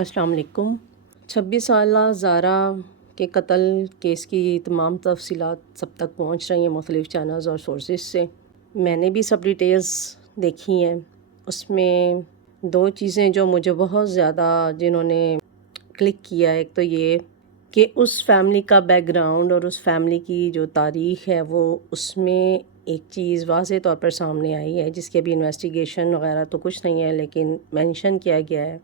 السلام علیکم۔ 26 سالہ زارا کے قتل کیس کی تمام تفصیلات سب تک پہنچ رہی ہیں مختلف چینلز اور سورسز سے۔ میں نے بھی سب ڈیٹیلز دیکھی ہیں۔ اس میں دو چیزیں جو مجھے بہت زیادہ جنہوں نے کلک کیا، ایک تو یہ کہ اس فیملی کا بیک گراؤنڈ اور اس فیملی کی جو تاریخ ہے وہ اس میں ایک چیز واضح طور پر سامنے آئی ہے، جس کی ابھی انویسٹیگیشن وغیرہ تو کچھ نہیں ہے، لیکن مینشن کیا گیا ہے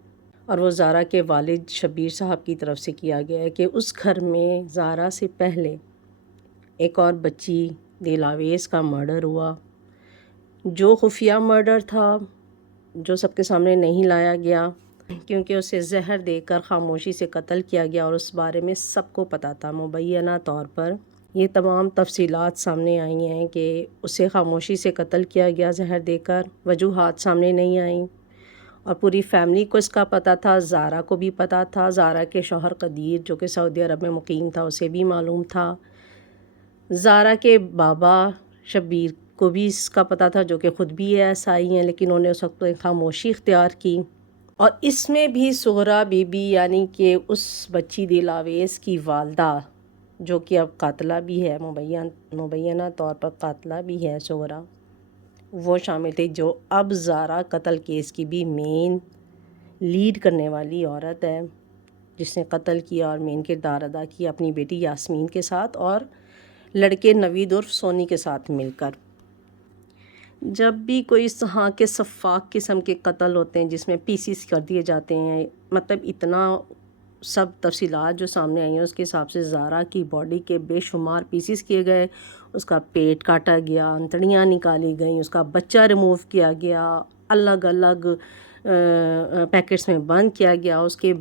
اور وہ زارا کے والد شبیر صاحب کی طرف سے کیا گیا ہے کہ اس گھر میں زارا سے پہلے ایک اور بچی دلاویز کا مرڈر ہوا، جو خفیہ مرڈر تھا، جو سب کے سامنے نہیں لایا گیا کیونکہ اسے زہر دے کر خاموشی سے قتل کیا گیا اور اس بارے میں سب کو پتہ تھا۔ مبینہ طور پر یہ تمام تفصیلات سامنے آئی ہیں کہ اسے خاموشی سے قتل کیا گیا زہر دے کر، وجوہات سامنے نہیں آئیں اور پوری فیملی کو اس کا پتہ تھا۔ زارا کو بھی پتہ تھا، زارا کے شوہر قدیر جو کہ سعودی عرب میں مقیم تھا اسے بھی معلوم تھا، زارا کے بابا شبیر کو بھی اس کا پتہ تھا جو کہ خود بھی ایسائی ہیں، لیکن انہوں نے اس وقت خاموشی اختیار کی۔ اور اس میں بھی صغرا بی بی یعنی کہ اس بچی دلاویز کی والدہ جو کہ اب قاتلہ بھی ہے، مبینہ طور پر قاتلہ بھی ہے صغرا، وہ شامل تھی، جو اب زارا قتل کیس کی بھی مین لیڈ کرنے والی عورت ہے، جس نے قتل کیا اور مین کردار ادا کیا اپنی بیٹی یاسمین کے ساتھ اور لڑکے نوید عرف سونی کے ساتھ مل کر۔ جب بھی کوئی اس طرح کے شفاف قسم کے قتل ہوتے ہیں جس میں پیسز کر دیے جاتے ہیں، مطلب اتنا سب تفصیلات جو سامنے آئی ہیں اس کے حساب سے زارا کی باڈی کے بے شمار پیسز کیے گئے، اس کا پیٹ کاٹا گیا، انتڑیاں نکالی گئیں، اس کا بچہ ریموو کیا گیا، الگ الگ پیکٹس میں بند کیا گیا، اس کے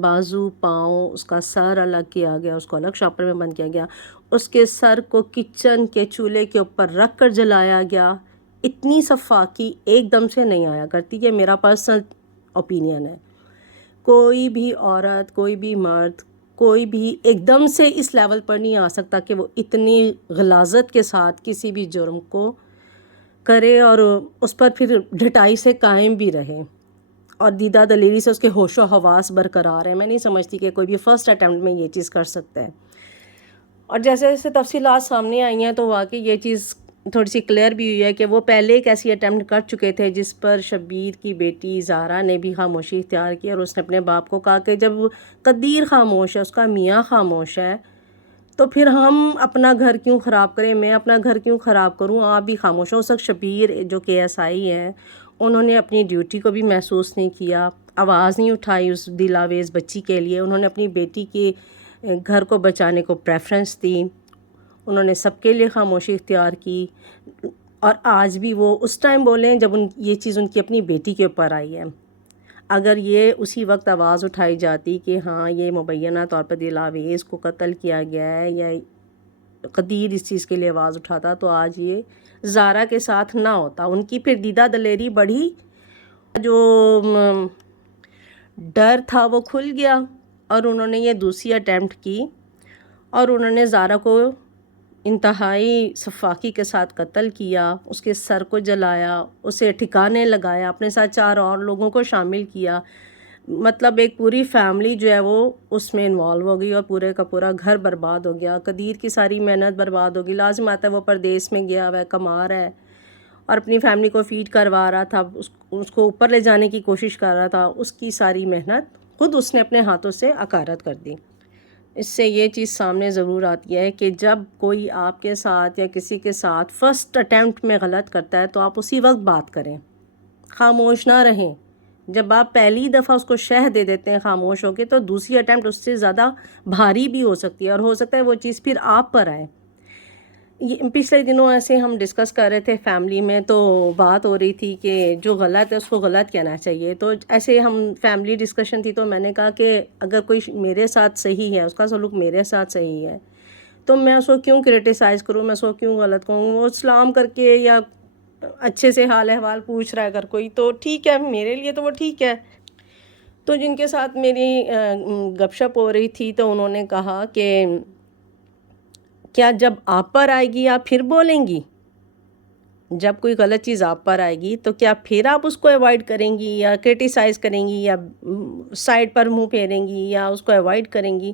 بازو پاؤں، اس کا سر الگ کیا گیا، اس کو الگ شاپر میں بند کیا گیا، اس کے سر کو کچن کے چولہے کے اوپر رکھ کر جلایا گیا۔ اتنی صفاقی ایک دم سے نہیں آیا کرتی، یہ میرا پرسنل اوپینین ہے۔ کوئی بھی عورت، کوئی بھی مرد، کوئی بھی ایک دم سے اس لیول پر نہیں آ سکتا کہ وہ اتنی غلاظت کے ساتھ کسی بھی جرم کو کرے اور اس پر پھر ڈٹائی سے قائم بھی رہے اور دیدہ دلیری سے اس کے ہوش و حواس برقرار ہیں۔ میں نہیں سمجھتی کہ کوئی بھی فرسٹ اٹیمپٹ میں یہ چیز کر سکتا ہے۔ اور جیسے جیسے تفصیلات سامنے آئی ہیں تو واقعی یہ چیز تھوڑی سی کلیئر بھی ہوئی ہے کہ وہ پہلے ایک ایسی اٹیمپٹ کر چکے تھے جس پر شبیر کی بیٹی زارا نے بھی خاموشی اختیار کی، اور اس نے اپنے باپ کو کہا کہ جب قدیر خاموش ہے، اس کا میاں خاموش ہے، تو پھر ہم اپنا گھر کیوں خراب کریں، میں اپنا گھر کیوں خراب کروں، آپ بھی خاموش ہو۔ اس وقت شبیر جو کہ ایسائی ہیں، انہوں نے اپنی ڈیوٹی کو بھی محسوس نہیں کیا، آواز نہیں اٹھائی اس دلاویز بچی کے لیے، انہوں نے اپنی بیٹی کے گھر کو بچانے کو پریفرنس دی، انہوں نے سب کے لیے خاموشی اختیار کی۔ اور آج بھی وہ اس ٹائم بولیں جب یہ چیز ان کی اپنی بیٹی کے اوپر آئی ہے۔ اگر یہ اسی وقت آواز اٹھائی جاتی کہ ہاں یہ مبینہ طور پر دلاویز کو قتل کیا گیا ہے، یا قدیر اس چیز کے لیے آواز اٹھاتا، تو آج یہ زارا کے ساتھ نہ ہوتا۔ ان کی پھر دیدہ دلیری بڑھی، جو ڈر تھا وہ کھل گیا، اور انہوں نے یہ دوسری اٹیمپٹ کی اور انہوں نے زارا کو انتہائی شفاقی کے ساتھ قتل کیا، اس کے سر کو جلایا، اسے ٹھکانے لگایا، اپنے ساتھ 4 اور لوگوں کو شامل کیا، مطلب ایک پوری فیملی جو ہے وہ اس میں انوالو ہو گئی اور پورے کا پورا گھر برباد ہو گیا، قدیر کی ساری محنت برباد ہو گئی۔ لازم آتا ہے وہ پردیس میں گیا ہوا ہے، کما رہا ہے اور اپنی فیملی کو فیڈ کروا رہا تھا، اس کو اوپر لے جانے کی کوشش کر رہا تھا، اس کی ساری محنت خود اس نے اپنے ہاتھوں سے اکارت کر دی۔ اس سے یہ چیز سامنے ضرور آتی ہے کہ جب کوئی آپ کے ساتھ یا کسی کے ساتھ فرسٹ اٹیمپٹ میں غلط کرتا ہے تو آپ اسی وقت بات کریں، خاموش نہ رہیں۔ جب آپ پہلی دفعہ اس کو شہ دے دیتے ہیں خاموش ہو کے، تو دوسری اٹیمپٹ اس سے زیادہ بھاری بھی ہو سکتی ہے، اور ہو سکتا ہے وہ چیز پھر آپ پر آئے۔ پچھلے دنوں ایسے ہم ڈسکس کر رہے تھے فیملی میں، تو بات ہو رہی تھی کہ جو غلط ہے اس کو غلط کہنا چاہیے، تو ایسے ہم فیملی ڈسکشن تھی، تو میں نے کہا کہ اگر کوئی میرے ساتھ صحیح ہے، اس کا سلوک میرے ساتھ صحیح ہے، تو میں اس کو کیوں کرٹیسائز کروں، میں اس کو کیوں غلط کہوں؟ وہ سلام کر کے یا اچھے سے حال احوال پوچھ رہا ہے اگر کوئی، تو ٹھیک ہے، میرے لیے تو وہ ٹھیک ہے۔ تو جن کے ساتھ میری گپ شپ ہو رہی تھی تو انہوں نے کہا کہ کیا جب آپ پر آئے گی آپ پھر بولیں گی؟ جب کوئی غلط چیز آپ پر آئے گی تو کیا پھر آپ اس کو ایوائڈ کریں گی یا کرٹیسائز کریں گی یا سائڈ پر منہ پھیریں گی یا اس کو ایوائڈ کریں گی؟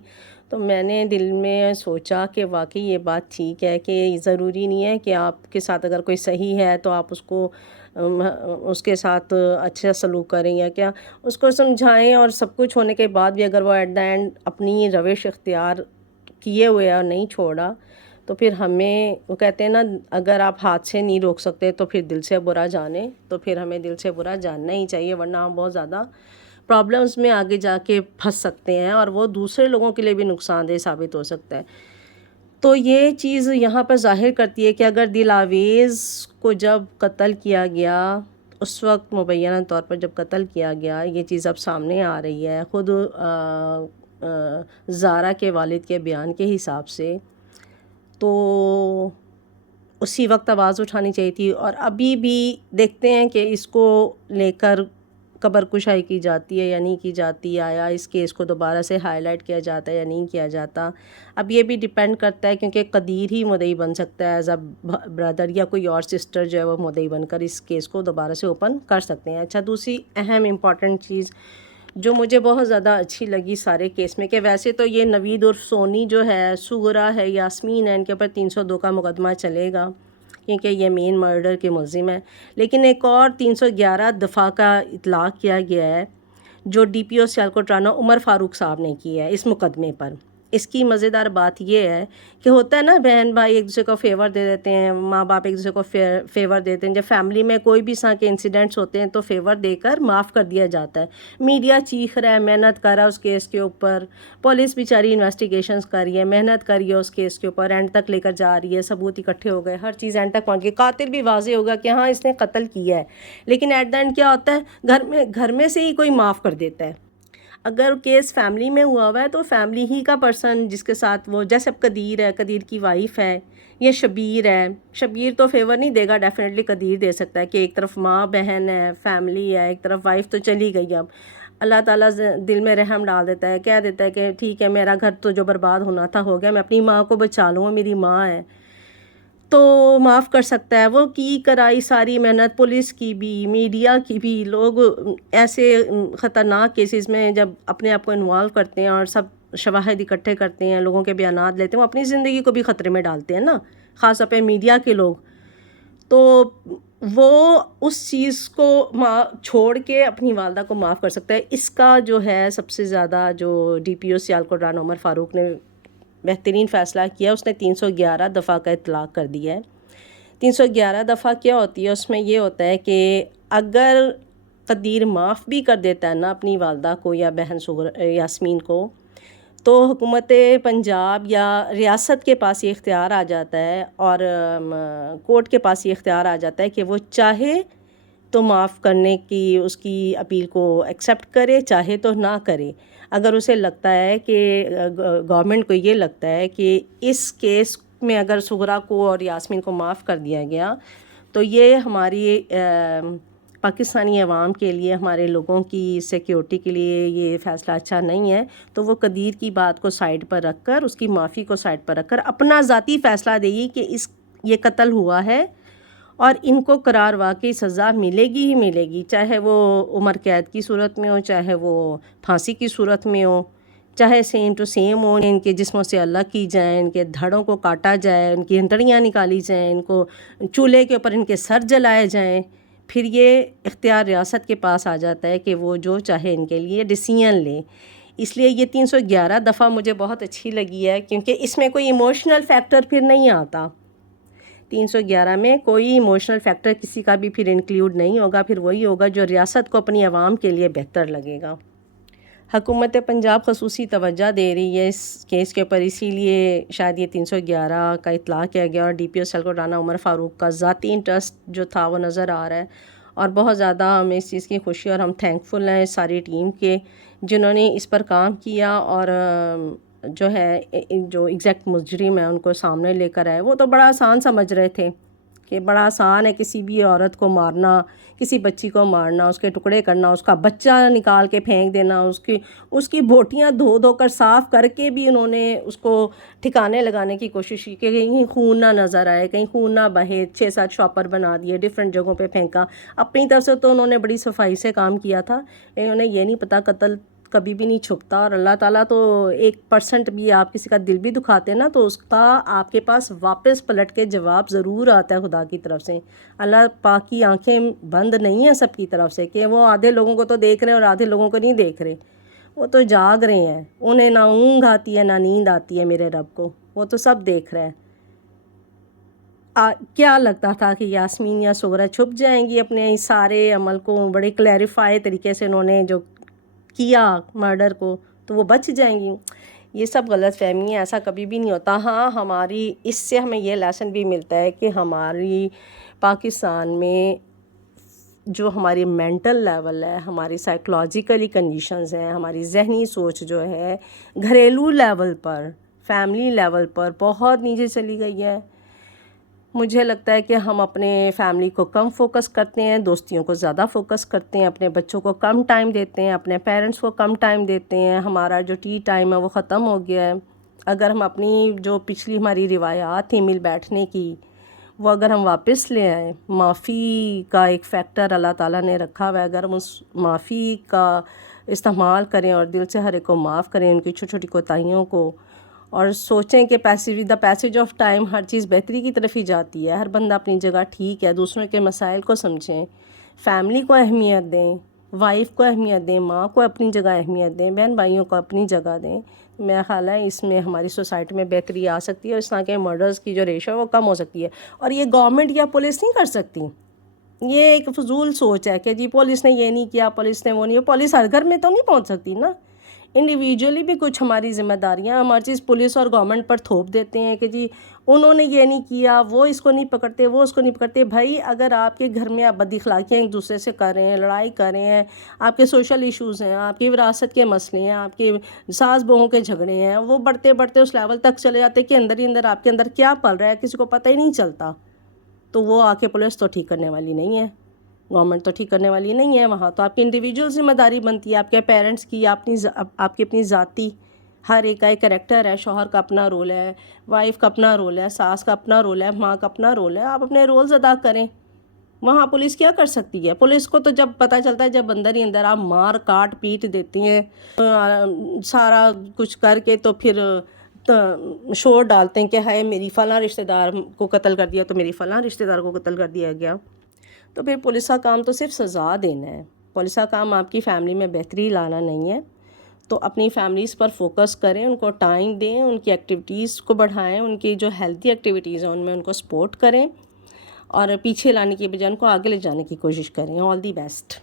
تو میں نے دل میں سوچا کہ واقعی یہ بات ٹھیک ہے کہ ضروری نہیں ہے کہ آپ کے ساتھ اگر کوئی صحیح ہے تو آپ اس کو اس کے ساتھ اچھا سلوک کریں یا کیا، اس کو سمجھائیں، اور سب کچھ ہونے کے بعد بھی اگر وہ ایٹ دا اینڈ اپنی روش اختیار کیے ہوئے اور نہیں چھوڑا، تو پھر ہمیں، وہ کہتے ہیں نا، اگر آپ ہاتھ سے نہیں روک سکتے تو پھر دل سے برا جانیں، تو پھر ہمیں دل سے برا جاننا ہی چاہیے، ورنہ ہم بہت زیادہ پرابلمس میں آگے جا کے پھنس سکتے ہیں اور وہ دوسرے لوگوں کے لیے بھی نقصان دہ ثابت ہو سکتا ہے۔ تو یہ چیز یہاں پر ظاہر کرتی ہے کہ اگر دل آویز کو جب قتل کیا گیا، اس وقت مبینہ طور پر جب قتل کیا گیا، یہ چیز اب سامنے آ رہی ہے خود زارا کے والد کے بیان کے حساب سے، تو اسی وقت آواز اٹھانی چاہیے تھی۔ اور ابھی بھی دیکھتے ہیں کہ اس کو لے کر قبر کشائی کی جاتی ہے یا نہیں کی جاتی، آیا اس کیس کو دوبارہ سے ہائی لائٹ کیا جاتا ہے یا نہیں کیا جاتا۔ اب یہ بھی ڈیپینڈ کرتا ہے، کیونکہ قدیر ہی مدعی بن سکتا ہے ایز اے برادر، یا کوئی اور سسٹر جو ہے وہ مدعی بن کر اس کیس کو دوبارہ سے اوپن کر سکتے ہیں۔ اچھا، دوسری اہم امپورٹنٹ چیز جو مجھے بہت زیادہ اچھی لگی سارے کیس میں، کہ ویسے تو یہ نوید عرف سونی جو ہے، سغرا ہے، یاسمین ہے، ان کے اوپر 302 کا مقدمہ چلے گا کیونکہ یہ مین مرڈر کے ملزم ہے، لیکن ایک اور 311 دفعہ کا اطلاق کیا گیا ہے جو ڈی پی او سیالکوٹ رانا عمر فاروق صاحب نے کی ہے اس مقدمے پر۔ اس کی مزیدار بات یہ ہے کہ ہوتا ہے نا، بہن بھائی ایک دوسرے کو فیور دے دیتے ہیں، ماں باپ ایک دوسرے کو فیور دیتے ہیں، جب فیملی میں کوئی بھی طرح کے انسیڈنٹس ہوتے ہیں تو فیور دے کر معاف کر دیا جاتا ہے۔ میڈیا چیخ رہا ہے، محنت کر رہا ہے اس کیس کے اوپر، پولیس بیچاری انویسٹیگیشنز کر رہی ہے، محنت کر رہی ہے اس کیس کے اوپر، اینڈ تک لے کر جا رہی ہے، ثبوت اکٹھے ہو گئے، ہر چیز اینڈ تک پہنچ گئی، قاتل بھی واضح ہوگا کہ ہاں اس نے قتل کیا ہے، لیکن ایٹ دا اینڈ کیا ہوتا ہے، گھر میں سے ہی کوئی معاف کر دیتا ہے۔ اگر کیس فیملی میں ہوا ہے تو فیملی ہی کا پرسن جس کے ساتھ وہ، جیسے اب قدیر ہے، قدیر کی وائف ہے، یہ شبیر ہے، شبیر تو فیور نہیں دے گا، ڈیفینیٹلی قدیر دے سکتا ہے کہ ایک طرف ماں بہن ہے، فیملی ہے، ایک طرف وائف تو چلی گئی، اب اللہ تعالیٰ دل میں رحم ڈال دیتا ہے، کہہ دیتا ہے کہ ٹھیک ہے، میرا گھر تو جو برباد ہونا تھا ہو گیا، میں اپنی ماں کو بچا لوں، میری ماں ہے، تو معاف کر سکتا ہے۔ وہ کی کرائی ساری محنت، پولیس کی بھی، میڈیا کی بھی، لوگ ایسے خطرناک کیسز میں جب اپنے آپ کو انوالو کرتے ہیں اور سب شواہد اکٹھے کرتے ہیں، لوگوں کے بیانات لیتے ہیں، وہ اپنی زندگی کو بھی خطرے میں ڈالتے ہیں نا، خاص طور پہ میڈیا کے لوگ، تو وہ اس چیز کو چھوڑ کے اپنی والدہ کو معاف کر سکتا ہے۔ اس کا جو ہے سب سے زیادہ جو ڈی پی او سیالکوٹ رانا عمر فاروق نے بہترین فیصلہ کیا، اس نے 311 دفعہ کا اطلاق کر دیا ہے۔ 311 دفعہ کیا ہوتی ہے؟ اس میں یہ ہوتا ہے کہ اگر قدیر معاف بھی کر دیتا ہے نا اپنی والدہ کو یا بہن یاسمین کو، تو حکومت پنجاب یا ریاست کے پاس یہ اختیار آ جاتا ہے اور کورٹ کے پاس یہ اختیار آ جاتا ہے کہ وہ چاہے تو معاف کرنے کی اس کی اپیل کو ایکسیپٹ کرے، چاہے تو نہ کرے۔ اگر اسے لگتا ہے کہ گورنمنٹ کو یہ لگتا ہے کہ اس کیس میں اگر سغرا کو اور یاسمین کو معاف کر دیا گیا تو یہ ہماری پاکستانی عوام کے لیے، ہمارے لوگوں کی سیکیورٹی کے لیے یہ فیصلہ اچھا نہیں ہے، تو وہ قدیر کی بات کو سائڈ پر رکھ کر، اس کی معافی کو سائڈ پر رکھ کر اپنا ذاتی فیصلہ دے گی کہ یہ قتل ہوا ہے اور ان کو قرار واقعی سزا ملے گی ہی ملے گی، چاہے وہ عمر قید کی صورت میں ہو، چاہے وہ پھانسی کی صورت میں ہو، چاہے سیم ٹو سیم ہو، ان کے جسموں سے الگ کی جائیں، ان کے دھڑوں کو کاٹا جائے، ان کی ہنتڑیاں نکالی جائیں، ان کو چولہے کے اوپر ان کے سر جلائے جائیں، پھر یہ اختیار ریاست کے پاس آ جاتا ہے کہ وہ جو چاہے ان کے لیے ڈیسیژن لے۔ اس لیے یہ 311 دفعہ مجھے بہت اچھی لگی ہے، کیونکہ اس میں کوئی ایموشنل فیکٹر پھر نہیں آتا۔ 311 میں کوئی ایموشنل فیکٹر کسی کا بھی پھر انکلیوڈ نہیں ہوگا، پھر وہی ہوگا جو ریاست کو اپنی عوام کے لیے بہتر لگے گا۔ حکومت پنجاب خصوصی توجہ دے رہی ہے اس کیس کے اوپر، اسی لیے شاید یہ 311 کا اطلاق کیا گیا، اور ڈی پی او سیالکوٹ رانا عمر فاروق کا ذاتی انٹرسٹ جو تھا وہ نظر آ رہا ہے، اور بہت زیادہ ہمیں اس چیز کی خوشی، اور ہم تھینکفل ہیں ساری ٹیم کے جنہوں نے اس پر کام کیا، اور جو ہے جو ایگزیکٹ مجرم ہیں ان کو سامنے لے کر آئے۔ وہ تو بڑا آسان سمجھ رہے تھے کہ بڑا آسان ہے کسی بھی عورت کو مارنا، کسی بچی کو مارنا، اس کے ٹکڑے کرنا، اس کا بچہ نکال کے پھینک دینا، اس کی بوٹیاں دھو دھو کر صاف کر کے بھی انہوں نے اس کو ٹھکانے لگانے کی کوشش کی کہ کہیں خون نہ نظر آئے، کہیں خون نہ بہے، 6-7 شاپر بنا دیے، ڈفرینٹ جگہوں پہ پھینکا۔ اپنی طرف سے تو انہوں نے بڑی صفائی سے کام کیا تھا، انہیں یہ نہیں پتہ قتل کبھی بھی نہیں چھپتا، اور اللہ تعالیٰ تو 1% بھی آپ کسی کا دل بھی دکھاتے نا تو اس کا آپ کے پاس واپس پلٹ کے جواب ضرور آتا ہے خدا کی طرف سے۔ اللہ پاک کی آنکھیں بند نہیں ہیں سب کی طرف سے کہ وہ آدھے لوگوں کو تو دیکھ رہے ہیں اور آدھے لوگوں کو نہیں دیکھ رہے، وہ تو جاگ رہے ہیں، انہیں نہ اونگ آتی ہے نہ نیند آتی ہے میرے رب کو، وہ تو سب دیکھ رہا ہے۔ کیا لگتا تھا کہ یاسمین یا صغرا چھپ جائیں گی اپنے اس سارے عمل کو بڑے کلیریفائی طریقے سے انہوں نے جو کیا مرڈر کو، تو وہ بچ جائیں گی؟ یہ سب غلط فہمی ہے، ایسا کبھی بھی نہیں ہوتا۔ ہاں ہماری اس سے ہمیں یہ لیسن بھی ملتا ہے کہ ہماری پاکستان میں جو ہماری مینٹل لیول ہے، ہماری سائیکولوجیکلی کنڈیشنز ہیں، ہماری ذہنی سوچ جو ہے گھریلو لیول پر، فیملی لیول پر بہت نیچے چلی گئی ہے۔ مجھے لگتا ہے کہ ہم اپنے فیملی کو کم فوکس کرتے ہیں، دوستیوں کو زیادہ فوکس کرتے ہیں، اپنے بچوں کو کم ٹائم دیتے ہیں، اپنے پیرنٹس کو کم ٹائم دیتے ہیں، ہمارا جو ٹی ٹائم ہے وہ ختم ہو گیا ہے۔ اگر ہم اپنی جو پچھلی ہماری روایات تھیں مل بیٹھنے کی، وہ اگر ہم واپس لے آئیں، معافی کا ایک فیکٹر اللہ تعالیٰ نے رکھا ہوا ہے، اگر ہم اس معافی کا استعمال کریں اور دل سے ہر ایک کو معاف کریں، ان کی چھوٹی چھوٹی کوتاہیوں کو، اور سوچیں کہ دا پیسج آف ٹائم ہر چیز بہتری کی طرف ہی جاتی ہے، ہر بندہ اپنی جگہ ٹھیک ہے، دوسروں کے مسائل کو سمجھیں، فیملی کو اہمیت دیں، وائف کو اہمیت دیں، ماں کو اپنی جگہ اہمیت دیں، بہن بھائیوں کو اپنی جگہ دیں۔ میرا خیال ہے اس میں ہماری سوسائٹی میں بہتری آ سکتی ہے، اور اس طرح کے مرڈرز کی جو ریشو ہے وہ کم ہو سکتی ہے، اور یہ گورنمنٹ یا پولیس نہیں کر سکتی۔ یہ ایک فضول سوچ ہے کہ جی پولیس نے یہ نہیں کیا، پولیس نے وہ نہیں، پولیس ہر گھر میں تو نہیں پہنچ سکتی نا، انڈیویجولی بھی کچھ ہماری ذمہ داریاں، ہم ہر چیز پولیس اور گورنمنٹ پر تھوپ دیتے ہیں کہ جی انہوں نے یہ نہیں کیا، وہ اس کو نہیں پکڑتے، وہ اس کو نہیں پکڑتے۔ بھائی اگر آپ کے گھر میں آپ بد اخلاقیاں ایک دوسرے سے کر رہے ہیں، لڑائی کر رہے ہیں، آپ کے سوشل ایشوز ہیں، آپ کی وراثت کے مسئلے ہیں، آپ کے ساس بہوؤں کے جھگڑے ہیں، وہ بڑھتے بڑھتے اس لیول تک چلے جاتے کہ اندر ہی اندر آپ کے اندر کیا پل رہا ہے کسی کو پتہ ہی نہیں چلتا، تو وہ آ کے پولیس تو ٹھیک کرنے والی نہیں ہے، گورنمنٹ تو ٹھیک کرنے والی نہیں ہے، وہاں تو آپ کی انڈیویجول ذمہ داری بنتی ہے، آپ کے پیرنٹس کی، آپ کی اپنی ذاتی، ہر ایک کا ایک کریکٹر ہے، شوہر کا اپنا رول ہے، وائف کا اپنا رول ہے، ساس کا اپنا رول ہے، ماں کا اپنا رول ہے، آپ اپنے رولز ادا کریں۔ وہاں پولیس کیا کر سکتی ہے؟ پولیس کو تو جب پتہ چلتا ہے جب اندر ہی اندر آپ مار کاٹ پیٹ دیتی ہیں، سارا کچھ کر کے تو پھر شور ڈالتے ہیں کہ ہائے میری فلاں رشتہ دار کو قتل کر دیا، تو میری فلاں رشتہ دار کو قتل کر دیا گیا۔ تو پھر پولیس کا کام تو صرف سزا دینا ہے، پولیس کا کام آپ کی فیملی میں بہتری لانا نہیں ہے۔ تو اپنی فیملیز پر فوکس کریں، ان کو ٹائم دیں، ان کی ایکٹیویٹیز کو بڑھائیں، ان کی جو ہیلتھی ایکٹیویٹیز ہیں ان میں ان کو سپورٹ کریں، اور پیچھے لانے کی بجائے ان کو آگے لے جانے کی کوشش کریں۔ آل دی بیسٹ۔